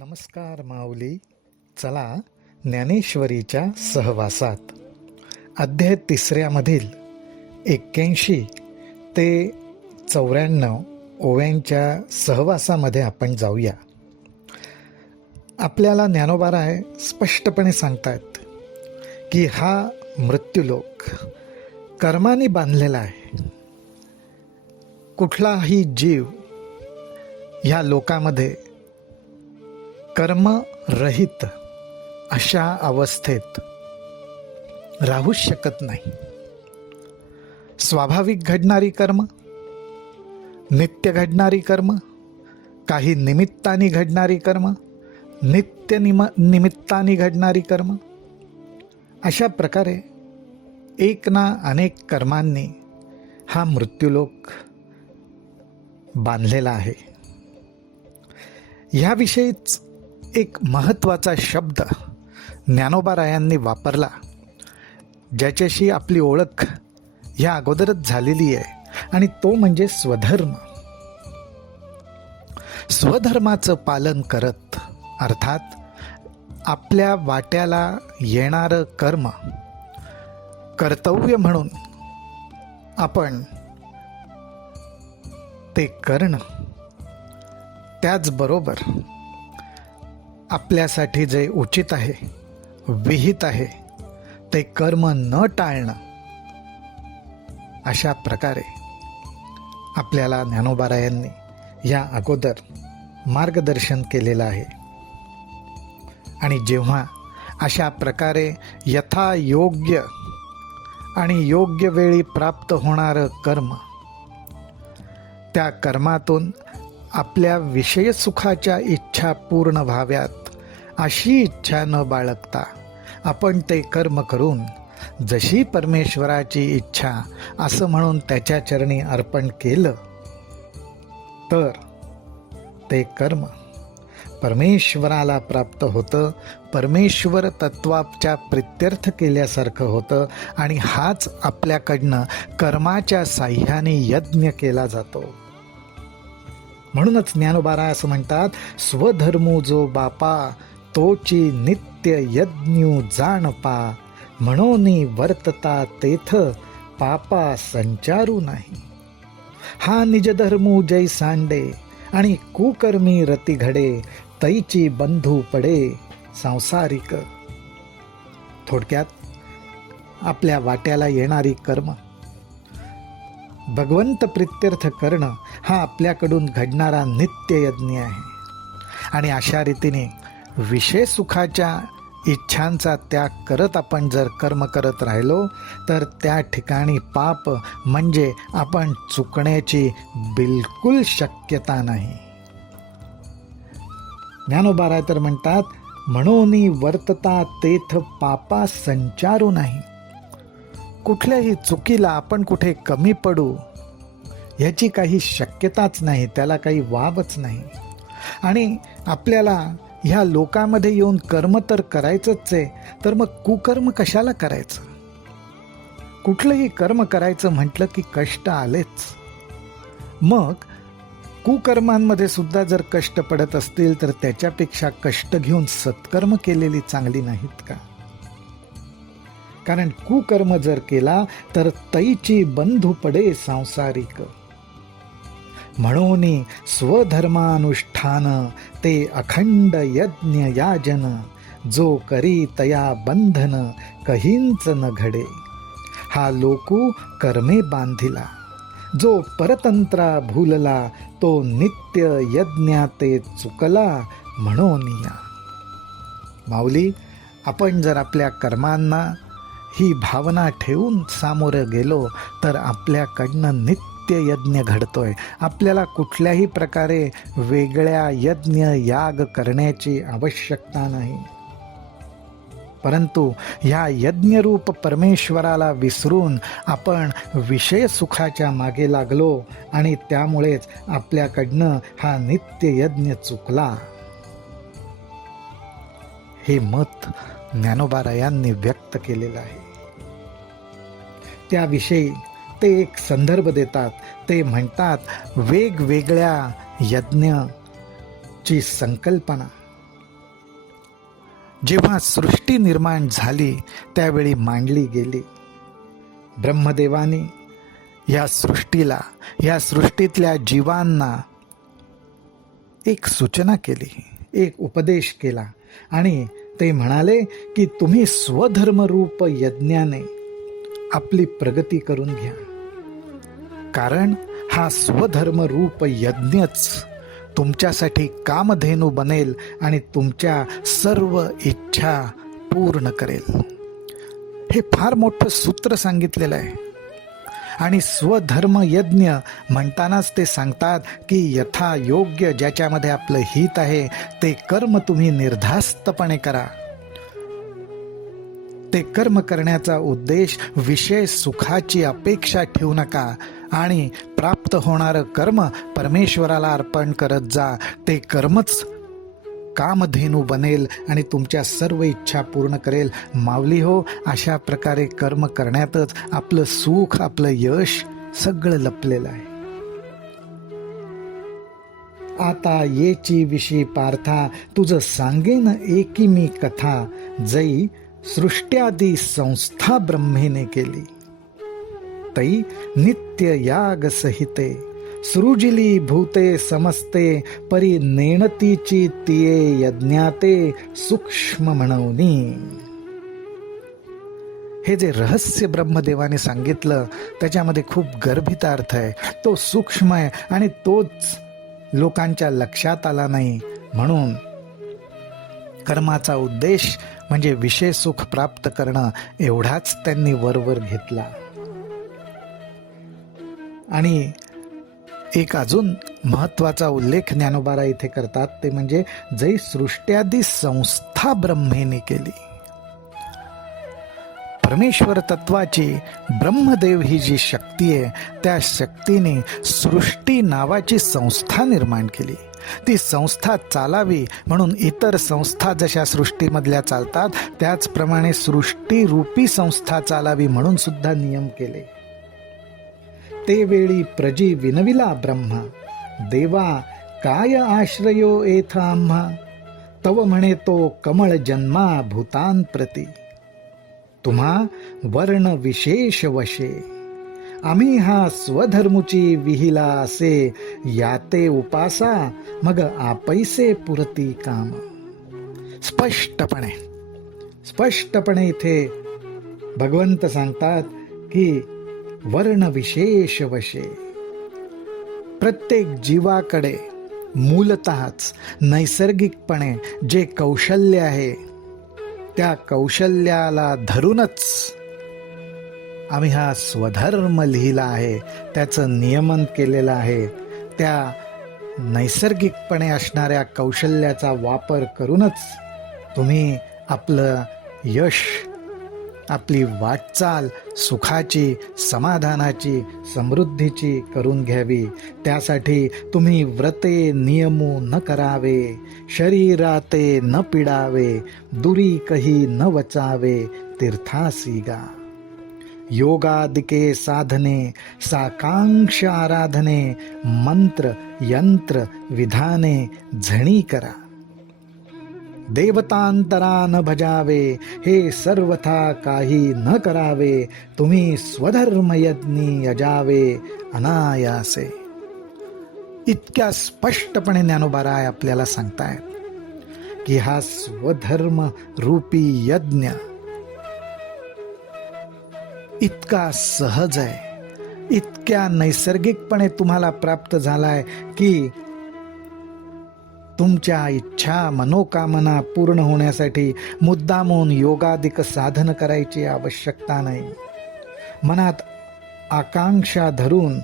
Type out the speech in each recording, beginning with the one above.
नमस्कार माऊली. चला ज्ञानेश्वरीच्या सहवासात अध्याय 3 मधील 81 ते 94 ओव्यांच्या सहवासामध्ये आपण जाऊया. आपल्याला ज्ञानोबाराय स्पष्टपणे सांगतात की हा मृत्यूलोक कर्माने बांधलेला आहे. कुठलाही जीव ह्या लोकामध्ये कर्मरहित अशा अवस्थेत राहू शकत नाही. स्वाभाविक घडणारी कर्म, नित्य घडणारी कर्म, काही निमित्ताने घडणारी कर्म, निमित्ताने घडणारी कर्म, अशा प्रकारे एक ना अनेक कर्मांनी हा मृत्यूलोक बांधलेला आहे. ह्याविषयीच एक महत्त्वाचा शब्द ज्ञानोबारायांनी वापरला, ज्याच्याशी आपली ओळख ह्या अगोदरच झालेली आहे, आणि तो म्हणजे स्वधर्म. स्वधर्माचं पालन करत, अर्थात आपल्या वाट्याला येणारं कर्म कर्तव्य म्हणून आपण ते करणं, त्याचबरोबर आपल्यासाठी जे उचित आहे, विहित आहे, ते कर्म न टाळणं, अशा प्रकारे आपल्याला ज्ञानोबारायांनी या अगोदर मार्गदर्शन केलेलं आहे. आणि जेव्हा अशा प्रकारे यथायोग्य आणि योग्य वेळी प्राप्त होणारं कर्म, त्या कर्मातून आपल्या विषयसुखाच्या इच्छा पूर्ण व्हाव्यात अशी इच्छा न बाळगता आपण ते कर्म करून जशी परमेश्वराची इच्छा असं म्हणून त्याच्या चरणी अर्पण केलं, तर ते कर्म परमेश्वराला प्राप्त होतं, परमेश्वर तत्वाच्या प्रित्यर्थ केल्यासारखं होतं, आणि हाच आपल्याकडनं कर्माच्या साह्याने यज्ञ केला जातो. म्हणूनच ज्ञानोबारा असं म्हणतात, स्वधर्मो जो बापा तोची नित्य यज्ञू जाणपा, म्हणोनी वर्तता तेथ पापा संचारू नाही. हा निजधर्मू जै सांडे आणि कुकर्मी रती घडे, तैची बंधू पडे सांसारिक. थोडक्यात आपल्या वाट्याला येणारी कर्म भगवंत प्रित्यर्थ करणं हा आपल्याकडून घडणारा नित्य यज्ञ आहे. आणि अशा रीतीने विषय सुखाच्या इच्छांचा त्याग करत आपण जर कर्म करत राहिलो, तर त्या ठिकाणी पाप म्हणजे आपण चुकण्याची बिलकुल शक्यता नाही. ज्ञानोबाराय तर म्हणतात, म्हणोनी वर्तता तेथ पापा संचारू नाही. कुठल्याही चुकीला आपण कुठे कमी पडू ह्याची काही शक्यताच नाही, त्याला काही वावच नाही. आणि आपल्याला ह्या लोकामध्ये येऊन कर्म तर करायचंच आहे, तर मग कुकर्म कशाला करायचं? कुठलंही कर्म करायचं म्हटलं की कष्ट आलेच. मग कुकर्मांमध्ये सुद्धा जर कष्ट पडत असतील, तर त्याच्यापेक्षा कष्ट घेऊन सत्कर्म केलेली चांगली नाहीत का? कारण कुकर्म जर केला तर तैची बंधू पडे सांसारिक. म्हणून स्वधर्मानुष्ठान ते अखंड यज्ञ याजन, जो करी तया बंधन कहींच न घडे. हा लोकू कर्मे बांधिला, जो परतंत्रा भूलला, तो नित्य यज्ञा ते चुकला म्हणून या. माऊली, आपण जर आपल्या कर्मांना ही भावना ठेवून सामोरं गेलो, तर आपल्याकडनं नित्य यज्ञ घडतोय. आपल्याला कुठल्याही प्रकारे वेगळ्या यज्ञ याग करण्याची आवश्यकता नाही. परंतु ह्या यज्ञरूप परमेश्वराला विसरून आपण विषय सुखाच्या मागे लागलो, आणि त्यामुळेच आपल्याकडनं हा नित्य यज्ञ चुकला. हे मत ज्ञानोबारायांनी व्यक्त केलेलं आहे. त्याविषयी ते एक संदर्भ देतात. ते म्हणतात, वेगवेगळ्या यज्ञाची संकल्पना जेव्हा सृष्टी निर्माण झाली त्यावेळी मांडली गेली. ब्रह्मदेवानी या सृष्टीला, या सृष्टीतल्या जीवांना एक सूचना केली, एक उपदेश केला आणि ते म्हणाले की तुम्ही स्वधर्मरूप यज्ञाने आपली प्रगती करून घ्या. कारण हा स्वधर्मरूप यज्ञच तुमच्यासाठी कामधेनू बनेल आणि तुमच्या सर्व इच्छा पूर्ण करेल. हे फार मोठं सूत्र सांगितलेलं आहे. आणि स्वधर्म यज्ञ म्हणतानाच ते सांगतात की यथा योग्य, ज्याच्यामध्ये आपलं हित आहे ते कर्म तुम्ही निर्धास्तपणे करा. ते कर्म करण्याचा उद्देश विषय सुखाची अपेक्षा ठेवू नका आणि प्राप्त होणारं कर्म परमेश्वराला अर्पण करत जा. ते कर्मच कामधेनू बनेल आणि तुमच्या सर्व इच्छा पूर्ण करेल. माऊली हो, अशा प्रकारे कर्म करण्यातच आपलं सुख, आपलं यश सगळं लपलेलं आहे. आता येची विषयी पार्था, तुझं सांगेन एकी मी कथा, जई सृष्ट्यादी संस्था ब्रह्मेने केली. तै नित्य याग सहिते, सृजिली भूते समस्ते, परी नेणतीची तिये यज्ञाते सूक्ष्म म्हणवनी. हे जे रहस्य ब्रह्मदेवाने सांगितलं त्याच्यामध्ये खूप गर्भित अर्थ आहे. तो सूक्ष्म आहे आणि तोच लोकांच्या लक्षात आला नाही. म्हणून कर्माचा उद्देश म्हणजे विषय सुख प्राप्त करणं एवढाच त्यांनी वरवर घेतला. आणि एक अजून महत्वाचा उल्लेख ज्ञानोबारा इथे करतात, ते म्हणजे जै सृष्ट्यादी संस्था ब्रह्मेने केली. परमेश्वर तत्वाची, ब्रह्मदेव ही जी शक्ती आहे त्या शक्तीने सृष्टी नावाची संस्था निर्माण केली. ती संस्था चालावी म्हणून इतर संस्था जशा सृष्टीमधल्या चालतात त्याचप्रमाणे सृष्टी रूपी संस्था चालावी म्हणून सुद्धा नियम केले. ते वेळी प्रजी विनविला ब्रह्मा, देवा काय आश्रयो एथ आम्हा, तव म्हणे तो कमळ जन्मा भूतान प्रती, तुम्हा वर्ण विशेष वशे, आम्ही हा स्वधर्मुची विहिला असे, याते उपासा मग आपैसे पुरती काम. स्पष्टपणे इथे भगवंत सांगतात की वर्ण विशेष वशे. प्रत्येक जीवाकडे मूलतःच नैसर्गिकपणे जे कौशल्य आहे त्या कौशल्याला धरूनच आम्ही हा स्वधर्म लिहिला आहे, त्याचं नियमन केलेलं आहे. त्या नैसर्गिकपणे असणाऱ्या कौशल्याचा वापर करूनच तुम्ही आपलं यश, आपली वाटचाल सुखाची, समाधानाची, समृद्धीची करून घ्यावी. त्यासाठी तुम्ही व्रते नियमू न करावे, शरीराते न पिडावे, दुरी कही न वचावे, तीर्थासी गा. योगादिके साधने, साकांक्ष आराधने, मंत्र यंत्र विधाने झणी करा. देवतांतरा न भजावे, हे सर्वथा काही न करावे, तुम्ही स्वधर्म यज्ञी यजावे अनायासे. इतक्या स्पष्टपणे ज्ञानोबाराय आपल्याला सांगतायत की हा स्वधर्म रूपी यज्ञ इतका सहज आहे, इतक्या नैसर्गिकपणे तुम्हाला प्राप्त झालाय की तुमच्या इच्छा मनोकामना पूर्ण होण्यासाठी मुद्दामून योगादिक साधन करायची आवश्यकता नाही. मनात आकांक्षा धरून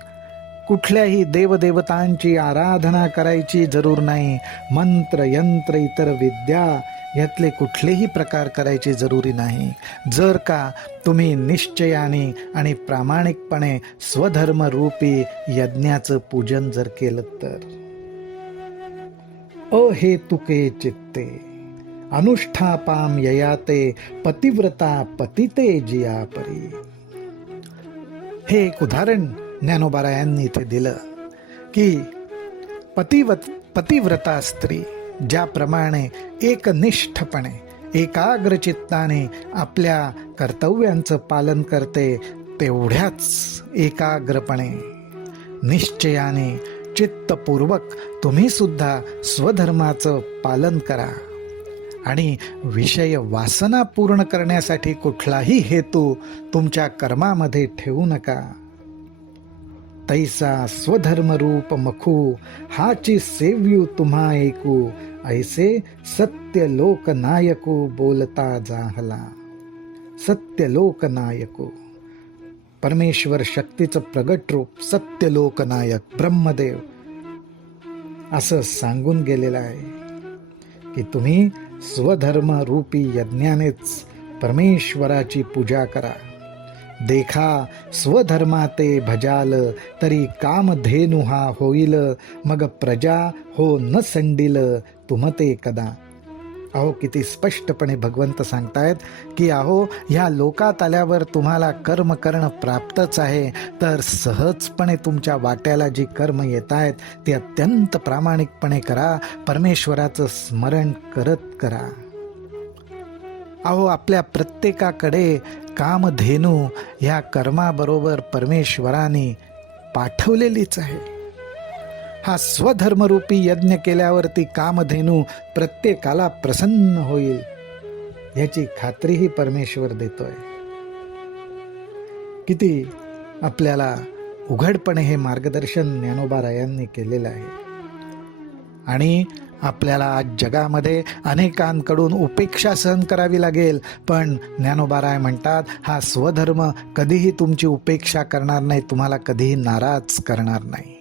कुठल्याही देवदेवतांची आराधना करायची जरूर नाही. मंत्र यंत्र इतर विद्या यातले कुठलेही प्रकार करायचे जरुरी नाही. जर का तुम्ही निश्चयाने आणि प्रामाणिकपणे स्वधर्म रूपी यज्ञाचं पूजन जर केलं तर. अहेतुके चित्ते अनुष्ठापाम ययाते, पतिव्रता पतिते जिया परी. हे एक उदाहरण ज्ञानोबा यांनी इथे दिलं की पतिव्रता स्त्री ज्याप्रमाणे एकनिष्ठपणे एकाग्र चित्ताने आपल्या कर्तव्यांचं पालन करते, तेवढ्याच एकाग्रपणे निश्चयाने चित्तपूर्वक तुम्ही सुद्धा स्वधर्माचं पालन करा आणि विषय वासना पूर्ण करण्यासाठी कुठलाही हेतू तुमच्या कर्मामध्ये ठेवू नका. तैसा स्वधर्म रूप मखू हाची सेव्यू तुम्हा ऐकू, ऐसे सत्य लोकनायकू बोलता जाहला. सत्य लोकनायकू परमेश्वर शक्तीचं प्रगट रूप, सत्य लोकनायक ब्रह्मदेव असं सांगून गेलेलं आहे की तुम्ही स्वधर्म रूपी यज्ञानेच परमेश्वराची पूजा करा. देखा स्वधर्माते भजाल तरी कामधेनु हा होईल, मग प्रजा हो न संडील तुमते कदा. अहो किती स्पष्टपणे भगवंत सांगतायत की अहो ह्या लोकात आल्यावर तुम्हाला कर्म करणं प्राप्तच आहे, तर सहजपणे तुमच्या वाट्याला जी कर्म येत आहेत ते अत्यंत प्रामाणिकपणे करा, परमेश्वराचं स्मरण करत करा. अहो आपल्या प्रत्येकाकडे कामधेनू ह्या कर्माबरोबर परमेश्वराने पाठवलेलीच आहे. हा स्वधर्मरूपी यज्ञ केल्यावरती कामधेनू प्रत्येकाला प्रसन्न होईल याची खात्रीही परमेश्वर देतोय. किती आपल्याला उघडपणे हे मार्गदर्शन ज्ञानोबारायांनी केलेलं आहे. आणि आपल्याला आज जगामध्ये अनेकांकडून उपेक्षा सहन करावी लागेल, पण ज्ञानोबाराय म्हणतात हा स्वधर्म कधीही तुमची उपेक्षा करणार नाही, तुम्हाला कधीही नाराज करणार नाही.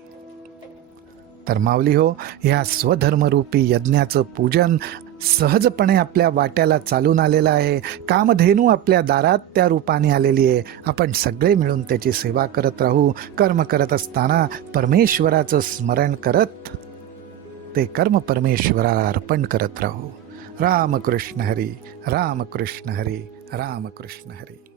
तर माऊली हो, ह्या स्वधर्मरूपी यज्ञाचं पूजन सहजपणे आपल्या वाट्याला चालून आलेलं आहे. कामधेनू आपल्या दारात त्या रूपाने आलेली आहे. आपण सगळे मिळून त्याची सेवा करत राहू. कर्म करत असताना परमेश्वराचं स्मरण करत ते कर्म परमेश्वराला अर्पण करत राहू. रामकृष्ण हरी, रामकृष्ण हरी, रामकृष्ण हरी.